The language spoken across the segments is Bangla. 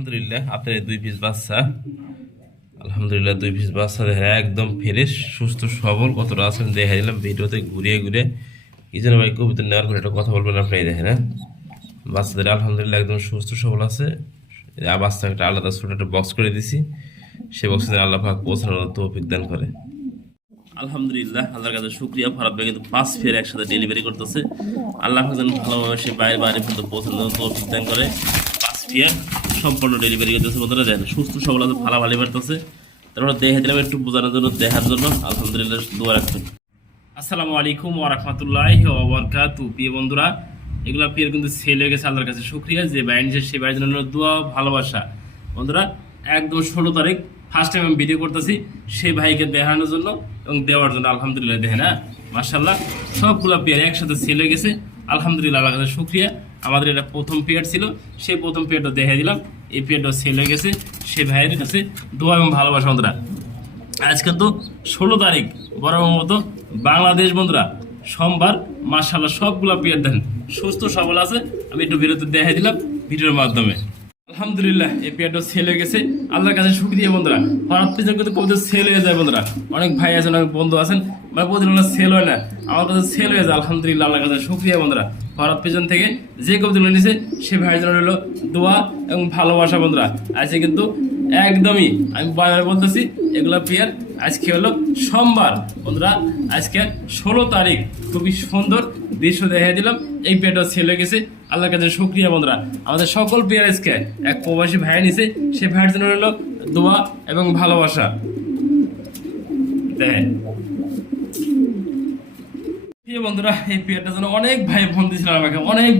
আলহামদুলিল্লাহ আপনার এই 2 পিস বাচ্চা আলহামদুলিল্লাহ 2 পিস বাচ্চা দেখেন একদম ফ্রেশ সুস্থ সবল কতটা আছেন দেখা দিলাম ভিডিওতে ঘুরিয়ে ঘুরে কি যেন ভাই কবুতর নেওয়ার পর একটা কথা বলবেন আপনি দেখেন। হ্যাঁ, বাচ্চাদের আলহামদুলিল্লাহ একদম সুস্থ সবল আছে। বাচ্চা একটা আলাদা ছোট একটা বক্স করে দিছি, সে বক্সে আল্লাহ পাক পৌঁছানোর তৌফিক দান করে। আলহামদুলিল্লাহ আল্লাহর কাছে শুকরিয়া। ফরাদ ভাই কিন্তু 5 ফের একসাথে ডেলিভারি করতেছে। আল্লাহ পাক যেন ভালোভাবে সে বাইরে পর্যন্ত পৌঁছানোর তৌফিক দান করে। 5 ফের সম্পূর্ণ ডেলিভারি করতেছে। বন্ধুরা দেখেন সুস্থ সবল আছে, ভালো বাড়তেছে। তারপরে দেখে দিলাম একটু বোঝানোর জন্য, দেখার জন্য। আলহামদুলিল্লাহ দোয়া রাখবেন। আসসালামু আলাইকুম ওয়া রাহমাতুল্লাহি ওয়া বারাকাতুহু। প্রিয় বন্ধুরা, এগুলা পেয়ার কিন্তু সেল হয়ে গেছে। আল্লাহর কাছে শুকরিয়া যে বাইরে নিচ্ছে সে বাইরের জন্য দোয়া ভালোবাসা। বন্ধুরা একদম 16 তারিখ ফার্স্ট টাইম আমি ভিডিও করতেছি সেই ভাইকে দেখানোর জন্য এবং দেওয়ার জন্য। আলহামদুলিল্লাহ দেখেন, হ্যাঁ মাশাআল্লাহ সবগুলো পেয়ার একসাথে সেল হয়ে গেছে। আলহামদুলিল্লাহ আল্লাহর কাছে শুকরিয়া। আমাদের এটা প্রথম পেয়ার ছিল, সেই প্রথম পেয়ারটা দেখে দিলাম। এই পেয়ারটা সেল হয়ে গেছে। সে ভাইয়ের কাছে দোয়া এবং ভালোবাসা। বন্ধুরা আজকে তো 16 তারিখ বড় মতো বাংলাদেশ। বন্ধুরা সোমবার মাশাআল্লাহ সবগুলা পেয়ার দেন সুস্থ সবল আছে। আমি একটু ভিডিওতে দেখাই দিলাম ভিডিওর মাধ্যমে। আলহামদুলিল্লাহ এই পেয়ারটা সেল হয়ে গেছে। আল্লাহর কাছে শুকরিয়া। বন্ধুরা হঠাৎ পিছনে কিন্তু কবুতর সেল হয়ে যায়। বন্ধুরা অনেক ভাই আছেন, অনেক বন্ধু আছেন, মানে প্রতিদিন সেল হয় না, আমার কাছে সেল হয়ে যায়। আলহামদুলিল্লাহ আল্লাহর কাছে শুকরিয়া। বন্ধুরা হঠাৎ পিছন থেকে যে কবুতর নিয়েছে সে ভাইয়ের জন্য রইল দোয়া এবং ভালোবাসা। বন্ধুরা আজকে কিন্তু একদমই আমি বারবার বলতেছি এগুলা পেয়ার আজকে হলো সোমবার। বন্ধুরা আজকে 16 তারিখ খুবই সুন্দর দৃশ্য দেখাই দিলাম। এই পেয়ারটা সেল হয়ে গেছে। আল্লাহর কাছে শুকরিয়া। বন্ধুরা আমাদের সকল পেয়ার আজকে এক প্রবাসী ভাই নিছে, সে ভাইয়ের জন্য রইল দোয়া এবং ভালোবাসা। দেখেন বন্ধুরা এই পেয়ারটার জন্য অনেক ভাই ফোন দিয়েছিলেন আমাকে, অনেক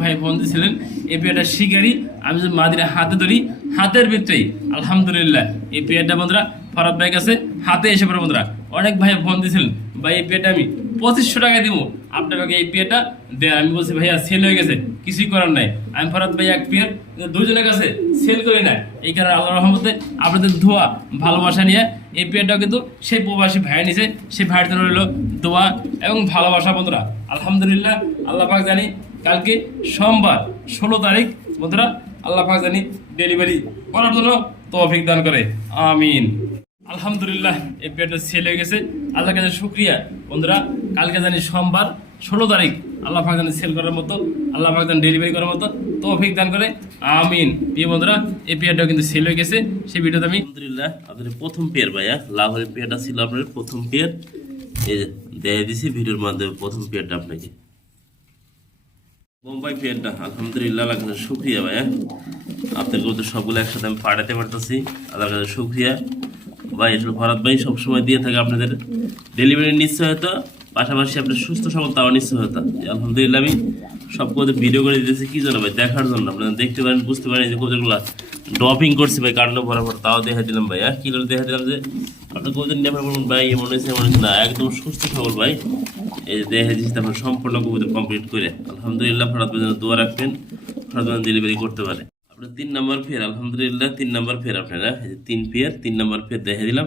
ভাই ফোন দিয়েছিলেন। এই পেয়ারটা শিকারি আমি যদি মাদিরা হাতে ধরি হাতের ভিতরেই আলহামদুলিল্লাহ এই পেয়ারটা বন্ধুরা ফরাদ ভাই কাছে হাতে এসে পড়ে। বন্ধুরা অনেক ভাই ফোন দিয়েছিলেন ভাই এই পেয়ারটা আমি 2500 টাকায় দিব, আপনাকে এই পেয়ারটা দেন। আমি বলছি ভাইয়া সেল হয়ে গেছে, কিছুই করার নাই। আমি ফরাদ ভাই এক পেয়ার দুজনের কাছে সেল করি না, এই কারণে আল্লাহর রহমতে আপনাদের দোয়া ভালোবাসা নিয়ে এই পেয়ারটাও কিন্তু সেই প্রবাসী ভাই নিছে, সেই ভাইয়ের জন্য রইল দোয়া এবং ভালোবাসা। বন্ধুরা আলহামদুলিল্লাহ আল্লাহ পাক জানি কালকে সোমবার 16 তারিখ বন্ধুরা আল্লাহ পাক জানি ডেলিভারি করার জন্য তৌফিক দান করে, আমিন। আলহামদুলিল্লাহ এই পেয়ারটা সেল হয়ে গেছে। আল্লাহর কাছে শুকরিয়া। বন্ধুরা কালকে জানি সোমবার 16 তারিখ আল্লাহ পাক জানি সেল করার মতো, আল্লাহ পাক জানি ডেলিভারি করার মতো তৌফিক দান করে, আমিন। প্রিয় বন্ধুরা এই পেয়ারটাও কিন্তু সেল হয়ে গেছে। সেই ভিডিওতে আমি আলহামদুলিল্লাহ আপনাদের প্রথম পেয়ার ভাইয়া লাহোরের পেয়ারটা ছিল আপনাদের প্রথম পেয়ার, এই যে দেখে দিছি ভিডিওর মাধ্যমে প্রথম পেয়ারটা আপনাকে। বোম্বাই পেয়ারটা আলহামদুলিল্লাহ আল্লাহর কাছে শুকরিয়া ভাইয়া। আপনাদের তো সবগুলো একসাথে আমি পাঠাতে পারতেছি, আল্লাহর কাছে শুকরিয়া ভাই। আসলে ফরাদ ভাই সবসময় দিয়ে থাকে আপনাদের ডেলিভারির নিশ্চয়তা, পাশাপাশি আপনার সুস্থ সবল তাও নিশ্চয়তা। আলহামদুলিল্লাহ আমি সব কবুতর ভিডিও করে দিতেছি কি জন্য ভাই, দেখার জন্য। আপনারা দেখতে পারেন বুঝতে পারেন যে কবুতরগুলো ড্রপিং করছে ভাই কারণ বরাবর, তাও দেখা দিলাম ভাই। কি দেখা দিলাম যে আপনার কবুতর নিয়ে বলুন ভাই এমন হয়েছে না, একদম সুস্থ সবল ভাই। এই যে দেখা দিচ্ছি আপনার সম্পূর্ণ কবুতর কমপ্লিট করে। আলহামদুলিল্লাহ ফরাদ ভাই দোয়া রাখবেন, ফরাদ ভাই ডেলিভারি করতে পারে। 3 নম্বর ফের আলহামদুলিল্লাহ 3 নম্বর ফের আপনারা 3 পেয়ার 3 নম্বর ফের দেখে দিলাম।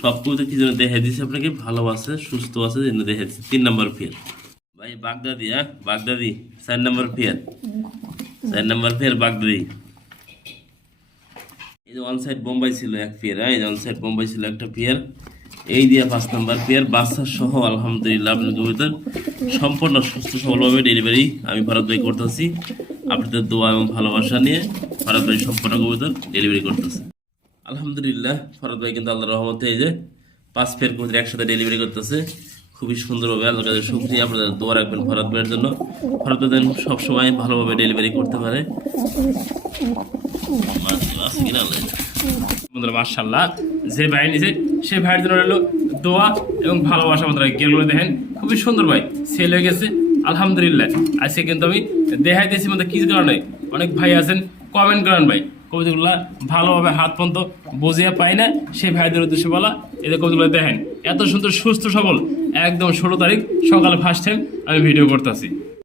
সব কবুতর কি জন্য দেখে দিচ্ছি আপনাকে, ভালো আছে সুস্থ আছে জন্য দেখে দিচ্ছি। 3 নম্বর ফের ভাই বাগদাদি, হ্যাঁ বাগদাদি 4 নম্বর ফের 4 নম্বর ফের বাগদাদি। এই যে ওয়ান সাইড বোম্বাই ছিল এক পেয়ার, এই যে ওয়ান সাইড বোম্বাই ছিল একটা পেয়ার। এই দিয়ে 5 নম্বর পেয়ার বাচ্চা সহ আলহামদুলিল্লাহ আপনার কবুতর সম্পূর্ণ সুস্থ সবলভাবে ডেলিভারি আমি ফরাদ ভাই করতেছি। আপনাদের দোয়া এবং ভালোবাসা নিয়ে ফরাদ ভাই সম্পূর্ণ কবুতর ডেলিভারি করতেছে। আলহামদুলিল্লাহ ফরাদ ভাই কিন্তু আল্লাহর রহমতে এই যে 5 পেয়ার কবুতর একসাথে ডেলিভারি করতেছে খুবই সুন্দরভাবে। আল্লাহর কাছে শুকরিয়া। আপনাদের দোয়া রাখবেন ফরাদ ভাইয়ের জন্য, ফরাদ ভাই সবসময় ভালোভাবে ডেলিভারি করতে পারে। বন্ধুরা মাশাআল্লাহ যে ভাই নিছে সে ভাইয়ের জন্য রইল দোয়া এবং ভালোবাসা। বন্ধুরা গেলগুলো দেখেন খুবই সুন্দর ভাই সেল হয়ে গেছে আলহামদুলিল্লাহ। আজকে কিন্তু আমি দেখাইতেছি মধ্যে কিছু কারণে অনেক ভাই আছেন কমেন্ট করেন ভাই কবিতাগুলো ভালোভাবে হাত পর্যন্ত বুঝিয়ে পাই না, সেই ভাইদের উদ্দেশ্যে বলা। এদের কবিতাগুলো দেখেন এত সুন্দর সুস্থ সবল একদম 16 তারিখ সকালে ফার্স্ট টাইম আমি ভিডিও করতেছি।